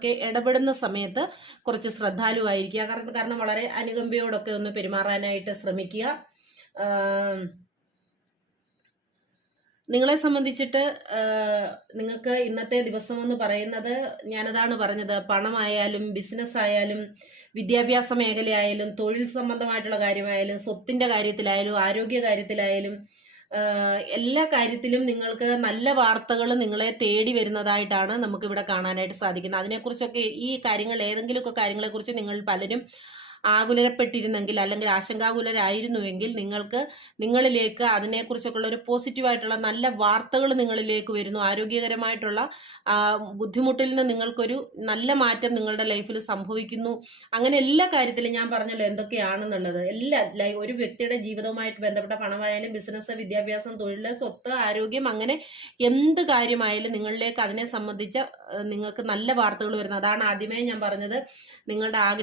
കാര്യങ്ങളിലൊക്കെ ഇടപെടുന്ന സമയത്ത് കുറച്ച് ശ്രദ്ധാലുവായിരിക്കുക. കാരണം കാരണം വളരെ അനുകമ്പയോടൊക്കെ ഒന്ന് പെരുമാറാനായിട്ട് ശ്രമിക്കുക. നിങ്ങളെ സംബന്ധിച്ചിട്ട് നിങ്ങൾക്ക് ഇന്നത്തെ ദിവസം എന്ന് പറയുന്നത് ഞാനതാണ് പറഞ്ഞത്. പണമായാലും ബിസിനസ് ആയാലും വിദ്യാഭ്യാസ മേഖലയായാലും തൊഴിൽ സംബന്ധമായിട്ടുള്ള കാര്യമായാലും സ്വത്തിന്റെ കാര്യത്തിലായാലും ആരോഗ്യ കാര്യത്തിലായാലും എല്ലാ കാര്യത്തിലും നിങ്ങൾക്ക് നല്ല വാർത്തകൾ നിങ്ങളെ തേടി വരുന്നതായിട്ടാണ് നമുക്കിവിടെ കാണാനായിട്ട് സാധിക്കുന്നത്. അതിനെക്കുറിച്ചൊക്കെ ഈ കാര്യങ്ങൾ ഏതെങ്കിലുമൊക്കെ കാര്യങ്ങളെക്കുറിച്ച് നിങ്ങൾ പലരും ആകുലപ്പെട്ടിരുന്നെങ്കിൽ അല്ലെങ്കിൽ ആശങ്കാകുലരായിരുന്നുവെങ്കിൽ നിങ്ങൾക്ക് നിങ്ങളിലേക്ക് അതിനെക്കുറിച്ചൊക്കെയുള്ള ഒരു പോസിറ്റീവായിട്ടുള്ള നല്ല വാർത്തകൾ നിങ്ങളിലേക്ക് വരുന്നു. ആരോഗ്യകരമായിട്ടുള്ള ബുദ്ധിമുട്ടിൽ നിന്ന് നിങ്ങൾക്കൊരു നല്ല മാറ്റം നിങ്ങളുടെ ലൈഫിൽ സംഭവിക്കുന്നു. അങ്ങനെ എല്ലാ കാര്യത്തിലും ഞാൻ പറഞ്ഞല്ലോ എന്തൊക്കെയാണെന്നുള്ളത്. എല്ലാ ഒരു വ്യക്തിയുടെ ജീവിതവുമായിട്ട് ബന്ധപ്പെട്ട പണമായാലും ബിസിനസ് വിദ്യാഭ്യാസം തൊഴിൽ സ്വത്ത് ആരോഗ്യം അങ്ങനെ എന്ത് കാര്യമായാലും നിങ്ങളിലേക്ക് അതിനെ സംബന്ധിച്ച നിങ്ങൾക്ക് നല്ല വാർത്തകൾ വരുന്നത് അതാണ് ആദ്യമേ ഞാൻ പറഞ്ഞത്. നിങ്ങളുടെ ആഗ്രഹം